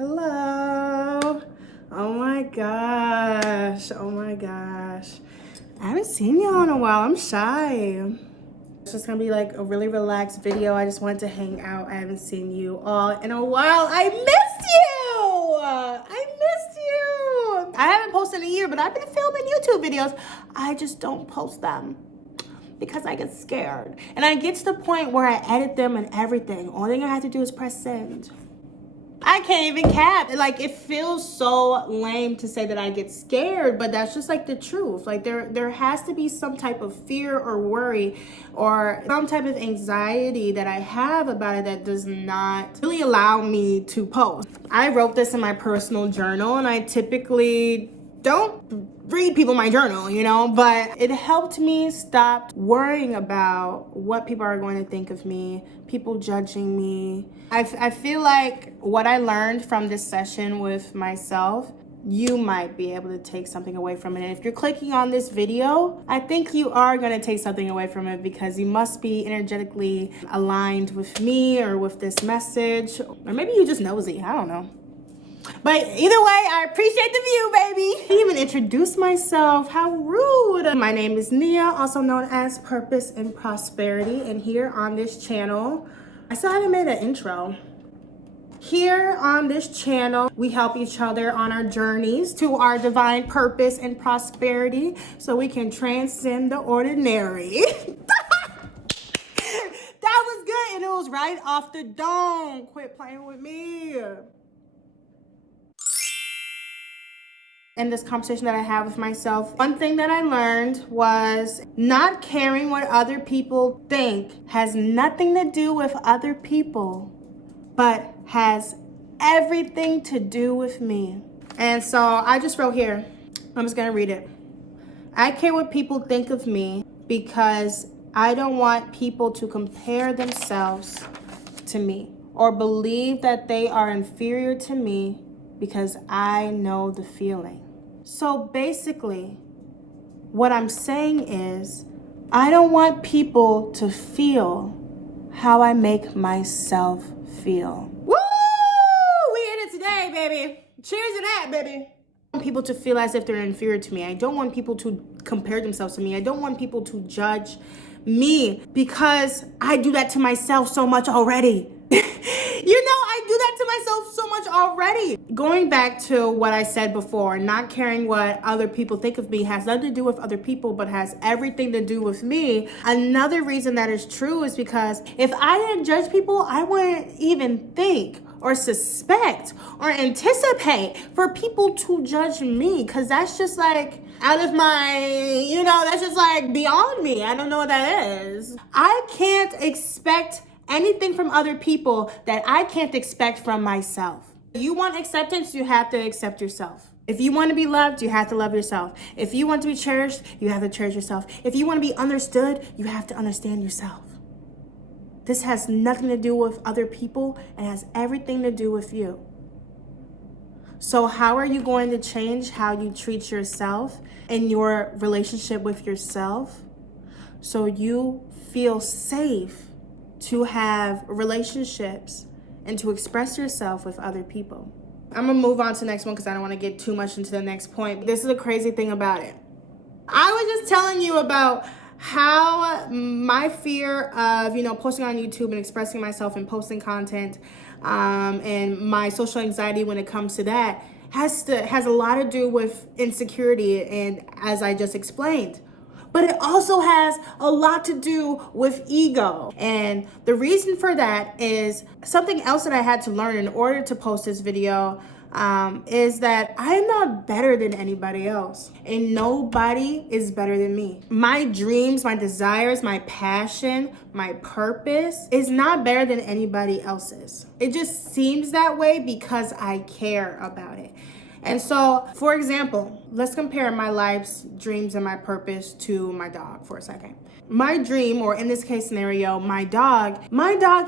Hello. Oh my gosh. Oh my gosh. I haven't seen y'all in a while. I'm shy. It's just gonna be like a really relaxed video. I just wanted to hang out. I haven't seen you all in a while. I missed you. I haven't posted in a year, but I've been filming YouTube videos. I just don't post them because I get scared. And I get to the point where I edit them and everything. Only thing I have to do is press send. I can't even cap. Like, it feels so lame to say that I get scared, but that's just like the truth. Like, there has to be some type of fear or worry or some type of anxiety that I have about it that does not really allow me to post. I wrote this in my personal journal, and I typically don't read people my journal, you know, but it helped me stop worrying about what people are going to think of me, people judging me. I feel like what I learned from this session with myself, you might be able to take something away from it. And if you're clicking on this video, I think you are going to take something away from it because you must be energetically aligned with me or with this message, or maybe you're just nosy. I don't know. But either way, I appreciate the view, baby. I didn't even introduce myself. How rude. My name is Nia, also known as Purpose and Prosperity. And here on this channel, I still haven't made an intro. Here on this channel, we help each other on our journeys to our divine purpose and prosperity so we can transcend the ordinary. That was good, and it was right off the dome. Quit playing with me. In this conversation that I have with myself, one thing that I learned was not caring what other people think has nothing to do with other people, but has everything to do with me. And so I just wrote here, I'm just gonna read it. I care what people think of me because I don't want people to compare themselves to me or believe that they are inferior to me because I know the feeling. So basically, what I'm saying is, I don't want people to feel how I make myself feel. Woo! We in it today, baby. Cheers to that, baby. I want people to feel as if they're inferior to me. I don't want people to compare themselves to me. I don't want people to judge me because I do that to myself so much already. I do that to myself so much already. Going back to what I said before, not caring what other people think of me has nothing to do with other people, but has everything to do with me. Another reason that is true is because if I didn't judge people, I wouldn't even think or suspect or anticipate for people to judge me, because that's just like out of my, that's just like beyond me. I don't know what that is. I can't expect anything from other people that I can't expect from myself. If you want acceptance, you have to accept yourself. If you want to be loved, you have to love yourself. If you want to be cherished, you have to cherish yourself. If you want to be understood, you have to understand yourself. This has nothing to do with other people. It has everything to do with you. So how are you going to change how you treat yourself in your relationship with yourself so you feel safe to have relationships and to express yourself with other people? I'm gonna move on to the next one because I don't want to get too much into the next point. This is the crazy thing about it. I was just telling you about how my fear of, posting on YouTube and expressing myself and posting content, and my social anxiety when it comes to that has a lot to do with insecurity, and as I just explained. But it also has a lot to do with ego. And the reason for that is something else that I had to learn in order to post this video, is that I'm not better than anybody else. And nobody is better than me. My dreams, my desires, my passion, my purpose is not better than anybody else's. It just seems that way because I care about it. And so, for example, let's compare my life's dreams and my purpose to my dog for a second. My dream, or in this case scenario, my dog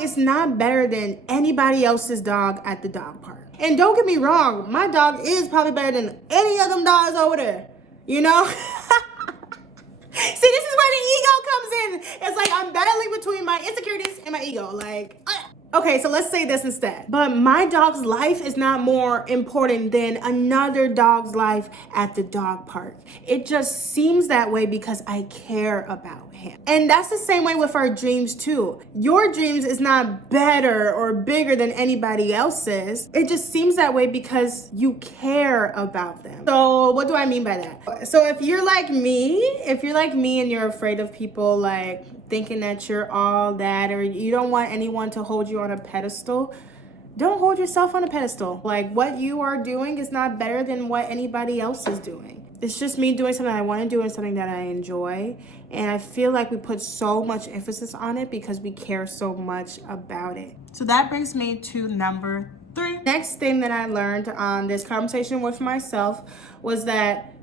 is not better than anybody else's dog at the dog park. And don't get me wrong, my dog is probably better than any of them dogs over there, See, this is where the ego comes in. It's like I'm battling between my insecurities and my ego. Okay, so let's say this instead. But my dog's life is not more important than another dog's life at the dog park. It just seems that way because I care about him. And that's the same way with our dreams too. Your dreams is not better or bigger than anybody else's. It just seems that way because you care about them. So what do I mean by that? So if you're like me and you're afraid of people like thinking that you're all that, or you don't want anyone to hold you on a pedestal, don't hold yourself on a pedestal. Like, what you are doing is not better than what anybody else is doing. It's just me doing something I want to do and something that I enjoy. And I feel like we put so much emphasis on it because we care so much about it. So that brings me to number 3. Next thing that I learned on this conversation with myself was that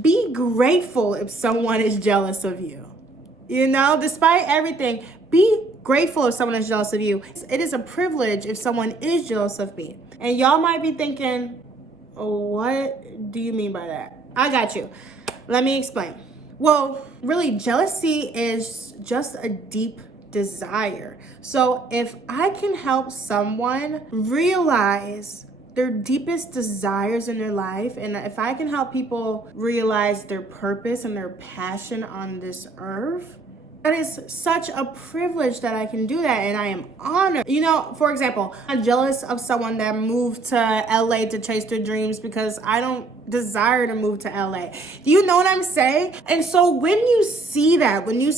be grateful if someone is jealous of you. You know, despite everything, be grateful if someone is jealous of you. It is a privilege if someone is jealous of me. And y'all might be thinking, oh, what do you mean by that? I got you. Let me explain. Well, really, jealousy is just a deep desire. So if I can help someone realize their deepest desires in their life, and if I can help people realize their purpose and their passion on this earth, that is such a privilege that I can do that, and I am honored. You know, for example, I'm jealous of someone that moved to LA to chase their dreams because I don't desire to move to LA. Do you know what I'm saying? And so when you see that, when you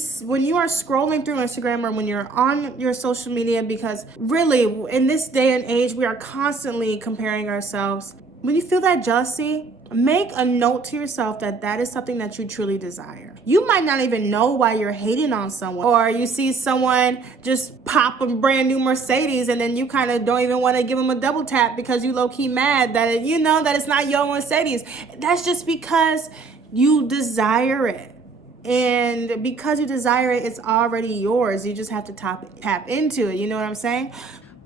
are scrolling through Instagram or when you're on your social media, because really in this day and age, we are constantly comparing ourselves. When you feel that jealousy, make a note to yourself that that is something that you truly desire. You might not even know why you're hating on someone, or you see someone just pop a brand new Mercedes and then you kind of don't even want to give them a double tap because you low-key mad that that it's not your Mercedes. That's just because you desire it. And because you desire it, it's already yours. You just have to tap into it. You know what I'm saying?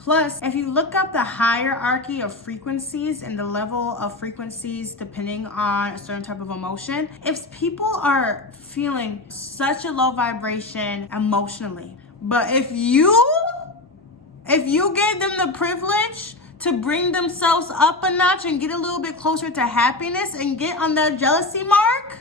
Plus, if you look up the hierarchy of frequencies and the level of frequencies depending on a certain type of emotion, if people are feeling such a low vibration emotionally, but if you gave them the privilege to bring themselves up a notch and get a little bit closer to happiness and get on the jealousy mark,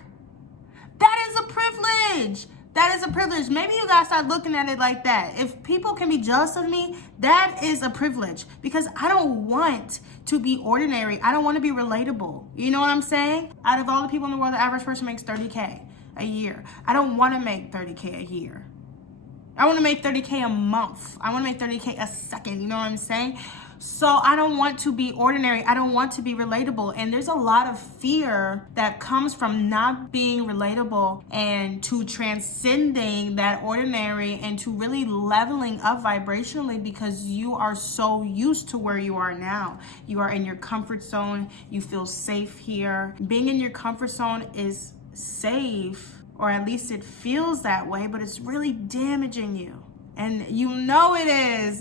that is a privilege. That is a privilege. Maybe you guys start looking at it like that. If people can be jealous of me, that is a privilege because I don't want to be ordinary. I don't want to be relatable. You know what I'm saying? Out of all the people in the world, the average person makes $30K a year. I don't want to make $30K a year. I want to make $30K a month. I want to make $30K a second. You know what I'm saying? So I don't want to be ordinary. I don't want to be relatable. And there's a lot of fear that comes from not being relatable and to transcending that ordinary and to really leveling up vibrationally because you are so used to where you are now. You are in your comfort zone. You feel safe here. Being in your comfort zone is safe, or at least it feels that way, but it's really damaging you. And you know it is.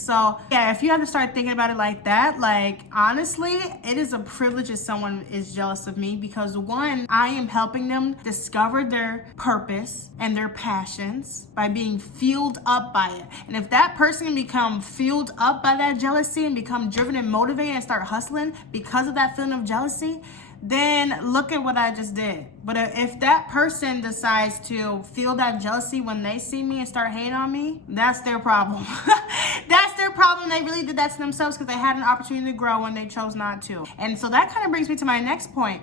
So yeah, if you have to start thinking about it like that, like honestly, it is a privilege if someone is jealous of me because one, I am helping them discover their purpose and their passions by being fueled up by it. And if that person can become fueled up by that jealousy and become driven and motivated and start hustling because of that feeling of jealousy, then look at what I just did. But if that person decides to feel that jealousy when they see me and start hating on me, that's their problem. That's their problem. They really did that to themselves because they had an opportunity to grow and they chose not to. And so that kind of brings me to my next point.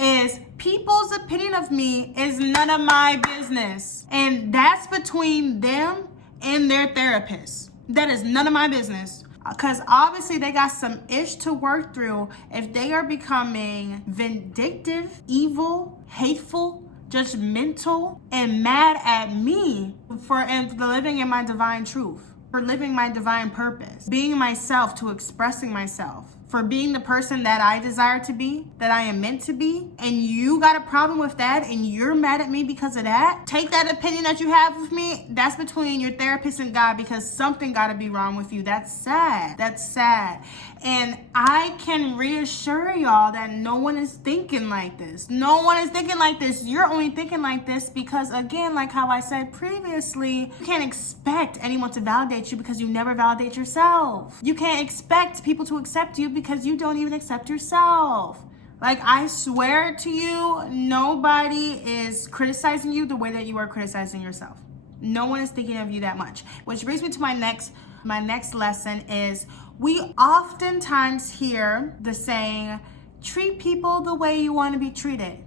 Is people's opinion of me is none of my business. And that's between them and their therapist. That is none of my business. Because obviously they got some ish to work through if they are becoming vindictive, evil, hateful, judgmental, and mad at me for living in my divine truth, for living my divine purpose, being myself, to expressing myself, for being the person that I desire to be, that I am meant to be, and you got a problem with that and you're mad at me because of that, take that opinion that you have with me, that's between your therapist and God because something got to be wrong with you. That's sad. And I can reassure y'all that no one is thinking like this. No one is thinking like this. You're only thinking like this because, again, like how I said previously, you can't expect anyone to validate you because you never validate yourself. You can't expect people to accept you because you don't even accept yourself. Like, I swear to you, nobody is criticizing you the way that you are criticizing yourself. No one is thinking of you that much. Which brings me to my next lesson is, we oftentimes hear the saying, treat people the way you want to be treated.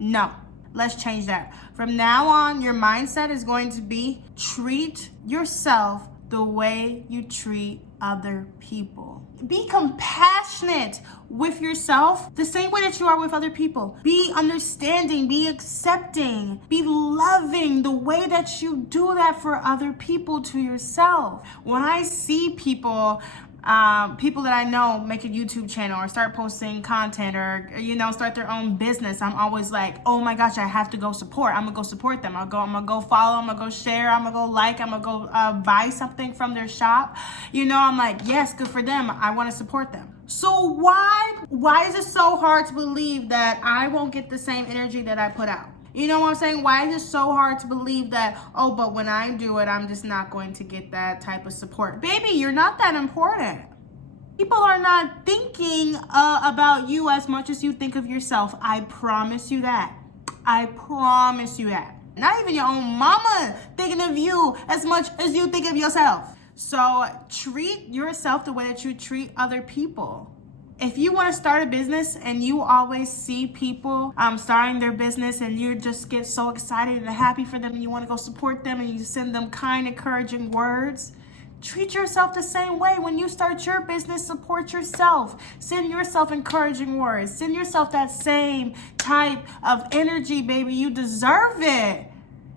No, let's change that. From now on, your mindset is going to be, treat yourself the way you treat other people. Be compassionate with yourself the same way that you are with other people. Be understanding, be accepting, be loving the way that you do that for other people to yourself. When I see people that I know make a YouTube channel or start posting content or, start their own business, I'm always like, oh my gosh, I have to go support. I'm gonna go support them. I'm gonna go follow, I'm gonna go share, I'm gonna go like, I'm gonna go buy something from their shop. I'm like, yes, good for them. I want to support them. So why is it so hard to believe that I won't get the same energy that I put out? You know what I'm saying? Why is it so hard to believe that, oh, but when I do it, I'm just not going to get that type of support? Baby, you're not that important. People are not thinking about you as much as you think of yourself. I promise you that. I promise you that. Not even your own mama thinking of you as much as you think of yourself. So treat yourself the way that you treat other people. If you want to start a business and you always see people starting their business and you just get so excited and happy for them and you want to go support them and you send them kind, encouraging words, treat yourself the same way. When you start your business, support yourself. Send yourself encouraging words. Send yourself that same type of energy, baby. You deserve it.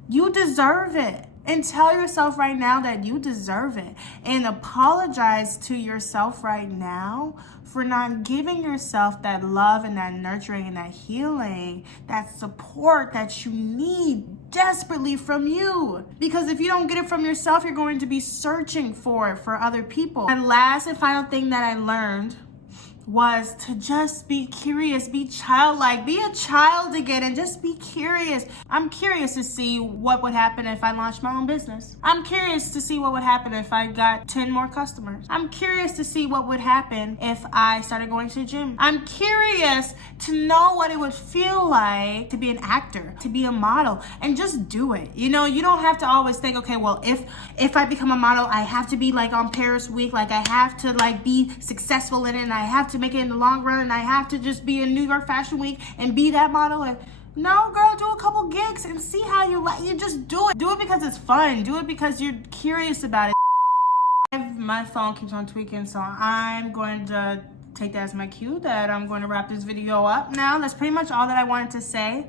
You deserve it. And tell yourself right now that you deserve it. And apologize to yourself right now for not giving yourself that love and that nurturing and that healing, that support that you need desperately from you. Because if you don't get it from yourself, you're going to be searching for it for other people. And last and final thing that I learned was to just be curious, be childlike, be a child again, and just be curious. I'm curious to see what would happen if I launched my own business. I'm curious to see what would happen if I got 10 more customers. I'm curious to see what would happen if I started going to the gym. I'm curious to know what it would feel like to be an actor, to be a model, and just do it. You don't have to always think, okay, well, if I become a model, I have to be like on Paris Week, like I have to like be successful in it, and I have to make it in the long run, and I have to just be in New York Fashion Week and be that model. And no, girl, do a couple gigs and see how you like. You just do it. Do it because it's fun. Do it because you're curious about it. My phone keeps on tweaking, so I'm going to take that as my cue that I'm going to wrap this video up now. That's pretty much all that I wanted to say.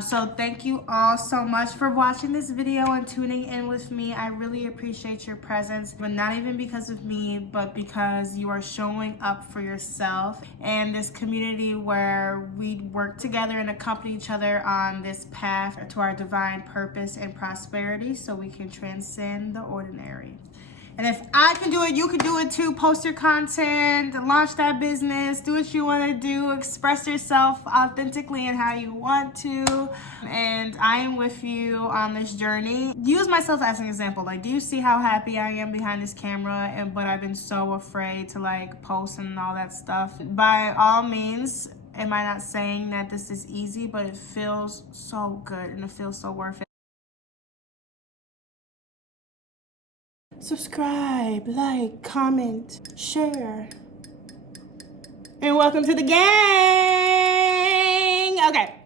So thank you all so much for watching this video and tuning in with me. I really appreciate your presence, but not even because of me, but because you are showing up for yourself and this community where we work together and accompany each other on this path to our divine purpose and prosperity so we can transcend the ordinary. And if I can do it, you can do it too. Post your content, launch that business, do what you want to do, express yourself authentically and how you want to. And I am with you on this journey. Use myself as an example. Like, do you see how happy I am behind this camera? But I've been so afraid to like post and all that stuff. By all means, am I not saying that this is easy, but it feels so good and it feels so worth it. Subscribe, like, comment, share. And welcome to the gang. Okay.